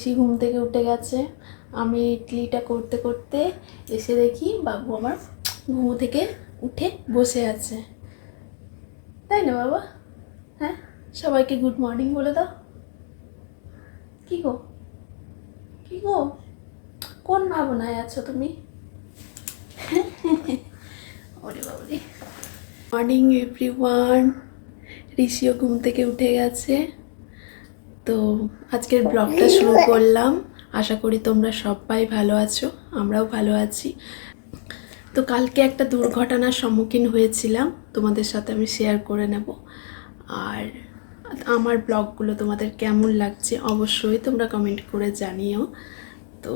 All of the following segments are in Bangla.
ঋষি ঘুম থেকে উঠে গেছে। আমি ইডলিটা করতে করতে এসে দেখি বাবু আমার ঘুম থেকে উঠে বসে আছে। তাই না বাবা? হ্যাঁ সবাইকে গুড মর্নিং বলে দাও। কি গো? কি গো? কোন ভাবনায় আছো তুমি? ওরে বাবরে। মর্নিং এভরিওয়ান ঋষিও ঘুম থেকে উঠে গেছে। তো আজকের ব্লগটা শুরু করলাম। আশা করি তোমরা সবাই ভালো আছো, আমরাও ভালো আছি। তো কালকে একটা দুর্ঘটনার সম্মুখীন হয়েছিলাম, তোমাদের সাথে আমি শেয়ার করে নেব। আর আমার ব্লগগুলো তোমাদের কেমন লাগছে অবশ্যই তোমরা কমেন্ট করে জানিও। তো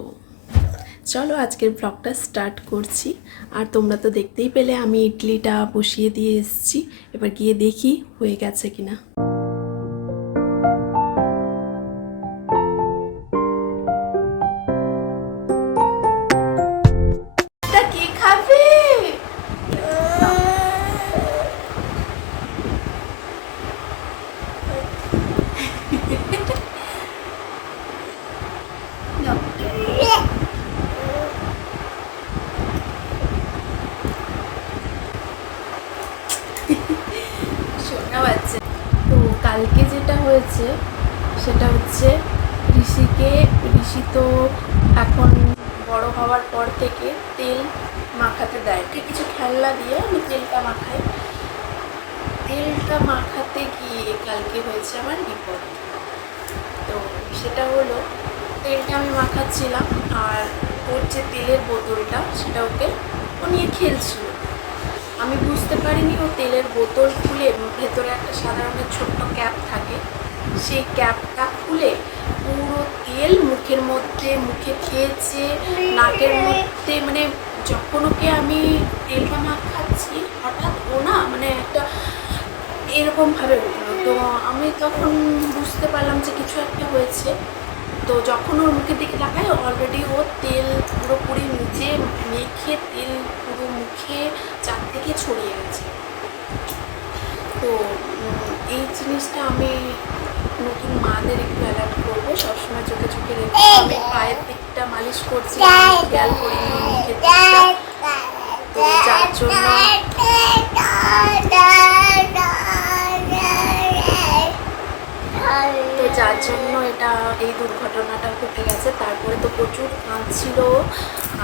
চলো আজকের ব্লগটা স্টার্ট করছি। আর তোমরা তো দেখতেই পেলে আমি ইডলিটা বসিয়ে দিয়ে এসেছি। এবার গিয়ে দেখি হয়ে গেছে কিনা। তা ঋষি তো এখন বড় হওয়ার পর থেকে তেল মাখাতে দেয়। ঠিক কিছু খেলনা দিয়ে আমি তেলটা মাখাই। তেলটা মাখাতে গিয়ে কালকে হয়েছে আমার বিপদ। তো সেটা হলো, তেলটা আমি মাখাচ্ছিলাম আর ওর যে তেলের বোতলটা সেটা ওকে ও নিয়ে খেলছিল। আমি বুঝতে পারিনি ও তেলের বোতল খুলে ভেতরে একটা সাদা রঙের ছোট্ট ক্যাপ থাকে। সেই ক্যাপটা খুলে পুরো তেল মুখের মধ্যে, মুখে খেয়েছে, নাকের মধ্যে মানে যখন ওকে আমি তেলটা মাখাচ্ছি হঠাৎ ও না মানে একটা এরকমভাবে উঠল। তো আমি তখন বুঝতে পারলাম যে কিছু একটা হয়েছে। তো যখন ওর মুখের দিকে তাকাই অলরেডি ও তেল পুরোপুরি নিচে মেখে, তেল পুরো মুখে চারদিকে ছড়িয়ে গেছে। তো এই জিনিসটা আমি নতুন মাদের একটু অ্যালার্ট করব। সবসময় চোখে চোখে রেখে আমি পায়ের দিকটা মালিশ করছি খেয়াল মুখের দিকটা। তো যার জন্য তো যার জন্য এটা এই দুর্ঘটনাটা ঘটে গেছে। তারপরে তো প্রচুর কাঁদছিল।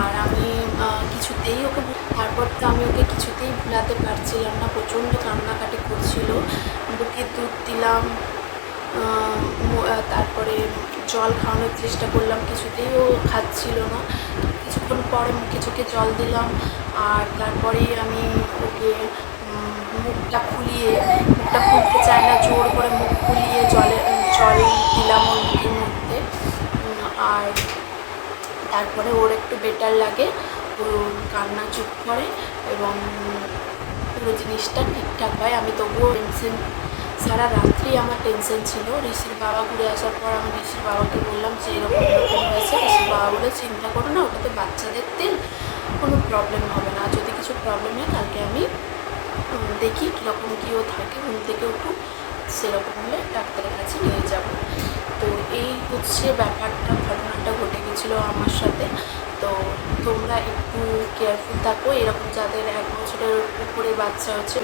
আর আমি কিছুতেই ওকে তারপর তো আমি ওকে কিছুতেই ভুলাতে পারছিলাম না। প্রচণ্ড কান্নাকাটি করছিল। বুকে দুধ দিলাম। তারপরে জল খাওয়ানোর চেষ্টা করলাম কিছুতেই, ও খাচ্ছিল না। কিছুক্ষণ পরে মুখে চোখে জল দিলাম, আর তারপরেই আমি ওকে মুখটা খুলিয়ে মুখটা খুলতে চায় না, জোর করে মুখ খুলিয়ে জলে, জল দিলাম ওর মুখের মধ্যে। আর তারপরে ওর একটু বেটার লাগে, ও কান্না চুপ করে, এবং পুরো জিনিসটা ঠিকঠাক হয়। আমি তবুও টেনশন সারা রাত্রি আমার টেনশন ছিল। ঋষির বাবা ঘুরে আসার পর আমি ঋষির বাবাকে বললাম যে এরকম এরকম হয়েছে। ঋষির বাবা বলে চিন্তা করো না ওটা তো বাচ্চাদের তেল কোনো প্রবলেম হবে না। যদি কিছু প্রবলেম হয় কালকে আমি দেখি কীরকম কী ও থাকে। ঘুম থেকে উঠুক, সেরকম হলে ডাক্তারের কাছে নিয়ে যাব। তো এই হচ্ছে ব্যাপারটা, ঘটনাটা ঘটে গেছিল আমার সাথে। তো তোমরা একটু কেয়ারফুল থাকো। এরকম যাদের এক বছরের উপরে বাচ্চা হচ্ছে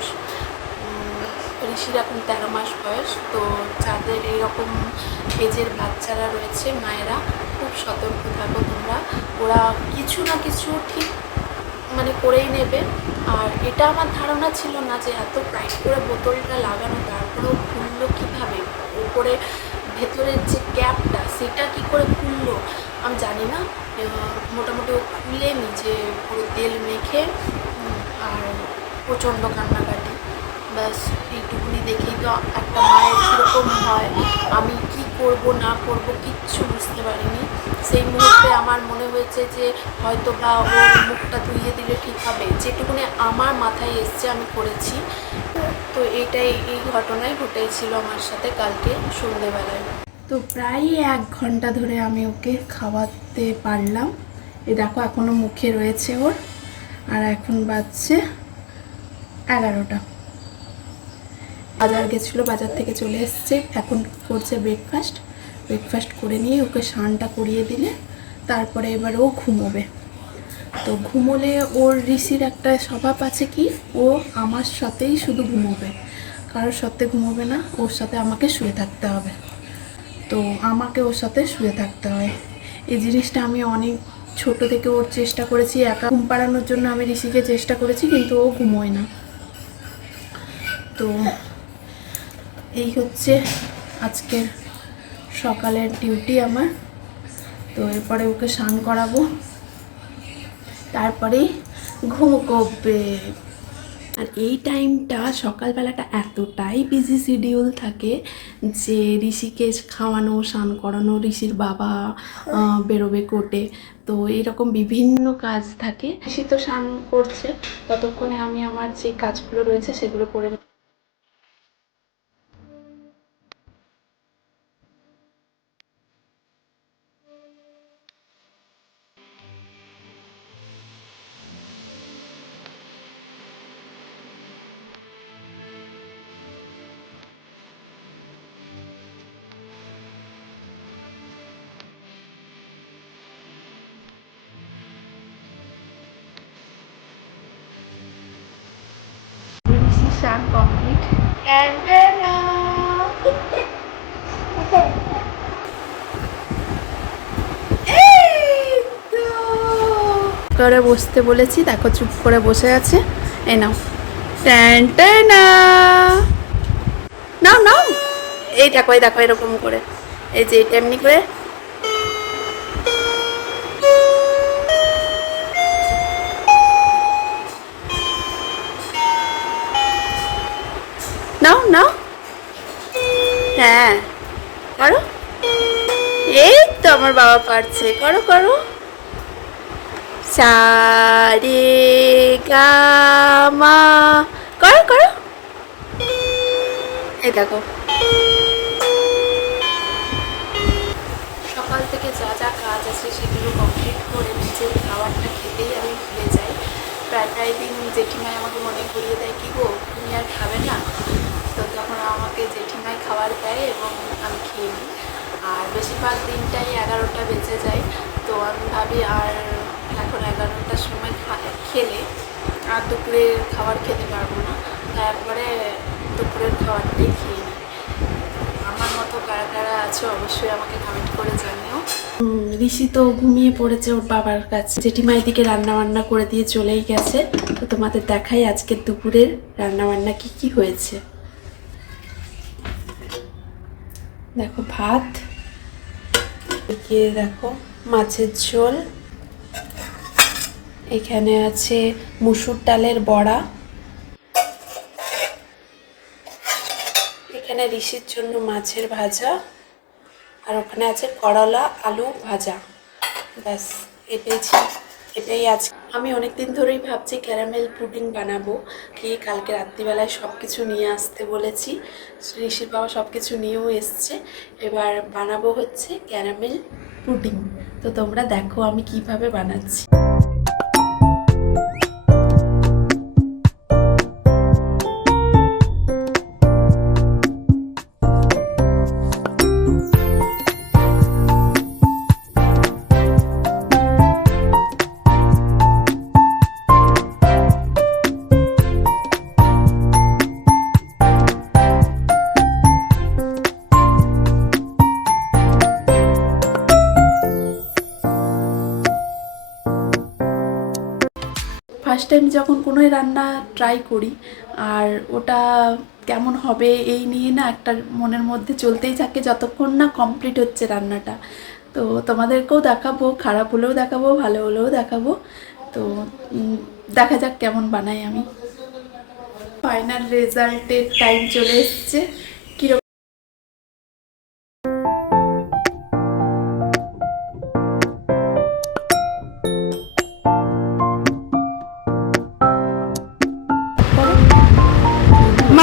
ঋষির এখন তেরো মাস বয়স, তো যাদের এরকম এজের বাচ্চারা রয়েছে, মায়েরা খুব সতর্ক থাকো তোমরা। ওরা কিছু না কিছু ঠিক মানে করেই নেবে। আর এটা আমার ধারণা ছিল না যে এত টাইট করে বোতলটা লাগানো, তারপরেও খুললো কীভাবে? ওপরে ভেতরের যে ক্যাপটা, সেটা কি করে খুললো? আমি জানি না। মোটামুটি ও খুলে নিজে পুরো তেল মেখে আর প্রচণ্ড কান্নাকাটি। ব্যাস, এইটুকুনি দেখেই তো একটা মায়ের কীরকম হয়। আমি কি করব, না করব কিচ্ছু বুঝতে পারিনি। সেই মুহূর্তে আমার মনে হয়েছে যে হয়তো বা ওর মুখটা ধুইয়ে দিলে ঠিক হবে। যেটুকুনি আমার মাথায় এসছে, আমি করেছি। তো এইটাই, এই ঘটনাই ঘটেছিল আমার সাথে কালকে সন্ধেবেলায়। তো প্রায় এক ঘণ্টা ধরে আমি ওকে খাওয়াতে পারলাম। এ দেখো এখনও মুখে রয়েছে ওর। আর এখন বাজছে এগারোটা। বাজার গেছিল বাজার থেকে চলে এসছে। এখন করছে ব্রেকফাস্ট ব্রেকফাস্ট করে নিয়ে ওকে স্নানটা করিয়ে দিলে, তারপরে এবার ও ঘুমোবে। তো ঘুমোলে ওর ঋষির একটা স্বভাব আছে কি? ও আমার সাথেই শুধু ঘুমোবে। কারোর সাথে ঘুমোবে না, ওর সাথে আমাকে শুয়ে থাকতে হবে। তো আমাকে ওর সাথে শুয়ে থাকতে হয়। এই জিনিসটা আমি অনেক ছোট থেকে ওর চেষ্টা করেছি, একা ঘুম পাড়ানোর জন্য আমি ঋষিকে চেষ্টা করেছি, কিন্তু ও ঘুমোয় না। তো এই হচ্ছে আজকের সকালের ডিউটি আমার। তো এরপরে ওকে স্নান করাবো। তারপরে ঘুম করবে। আর এই টাইমটা সকালবেলাটা এতটাই বিজি শিডিউল থাকে যে ঋষিকে খাওয়ানো, স্নান করানো, ঋষির বাবা বেরোবে কোর্টে। তো এইরকম বিভিন্ন কাজ থাকে। ঋষি তো স্নান করছে। ততক্ষণে আমি আমার যে কাজগুলো রয়েছে সেগুলো করে স্নান কমপ্লিট করে বসতে বলেছি দেখো চুপ করে বসে আছে। এই নাও। নাও নাও। এই দেখো এই দেখো এরকম করে। এই যে এটা এমনি করে নাও হ্যাঁ। করো। এই তো আমার বাবা পারছে। করো করো। সা রে গা মা। করো করো। এই দেখো। সকাল থেকে যা যা কাজ আছে সেগুলো কমপ্লিট করে নিজের খাবারটা খেতেই আমি ভুলে যাই। প্রায় প্রায় দিন জেঠিমাই আমাকে মনে করিয়ে দেয়, কি গো, তুমি আর খাবে না? তো তখন আমাকে জেঠিমাই খাবার দেয় এবং আমি খেয়ে নিই। আর বেশিরভাগ দিনটাই এগারোটা বেজে যায়। তো আমি ভাবি আর এখন এগারোটার সময় খেলে। আর দুপুরে খাবার খেতে পারব না। তারপরে দুপুরের খাবারটাই খেয়ে নিই। আমার মতো কারা কারা আছে অবশ্যই আমাকে কমেন্ট করে জানিও। ঋষি তো ঘুমিয়ে পড়েছে ওর বাবার কাছে। জেঠিমা এদিকে রান্না বান্না করে দিয়ে চলেই গেছে। তো তোমাদের দেখাই আজকের দুপুরের রান্না বান্না কি কি হয়েছে। দেখো ভাত দেখো মাছের ঝোল। এখানে আছে মুসুর ডালের বড়া। এখানে ঋষির জন্য মাছের ভাজা। আর ওখানে আছে করলা আলু ভাজা। ব্যাস, এটাই ছিল, এটাই আছে আমি অনেক দিন ধরেই ভাবছি ক্যারামেল পুডিং বানাবো। কি কালকে রাত্রিবেলায় সব কিছু নিয়ে আসতে বলেছি। ঋষির বাবা সব কিছু নিয়েও এসছে। এবার বানাবো হচ্ছে ক্যারামেল পুডিং। তো তোমরা দেখো আমি কীভাবে বানাচ্ছি। ফার্স্ট টাইম যখন কোনো রান্না ট্রাই করি, আর ওটা কেমন হবে এই নিয়ে না একটা মনের মধ্যে চলতেই থাকে যতক্ষণ না কমপ্লিট হচ্ছে রান্নাটা। তো তোমাদেরকেও দেখাবো, খারাপ হলেও দেখাবো, ভালো হলেও দেখাবো। তো দেখা যাক কেমন বানাই আমি। ফাইনাল রেজাল্টের টাইম চলে এসছে।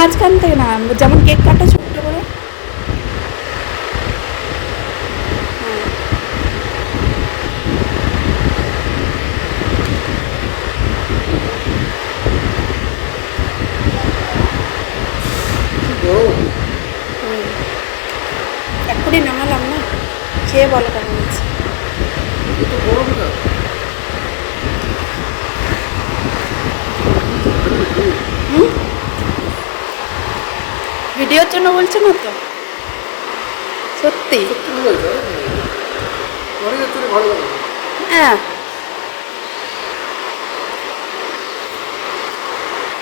মাঝখান থেকে না যেমন কেক কাটা ছোট্ট করে। এক্ষুনি নামালাম না তো গরম না জন্য বলছো না তো? সত্যি? লাগে। হ্যাঁ।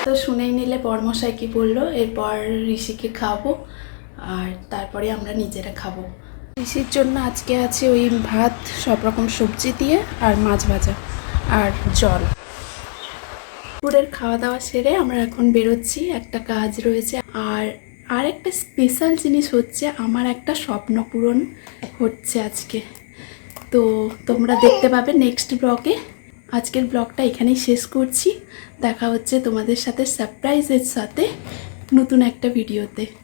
তো শুনেই নিলে বর্মশাই কি বলল এরপর ঋষিকে খাব আর তারপরে আমরা নিজেরা খাব। ঋষির জন্য আজকে আছে ওই ভাত সব রকম সবজি দিয়ে আর মাছ ভাজা আর জল। দুপুরের খাওয়া দাওয়া সেরে আমরা এখন বেরোচ্ছি একটা কাজ রয়েছে আর আর একটা স্পেশাল জিনিস হচ্ছে আমার একটা স্বপ্ন পূরণ হচ্ছে আজকে। তো তোমরা দেখতে পাবে নেক্সট ব্লগে আজকের ব্লগটা এখানেই শেষ করছি। দেখা হচ্ছে তোমাদের সাথে সারপ্রাইজের সাথে নতুন একটা ভিডিওতে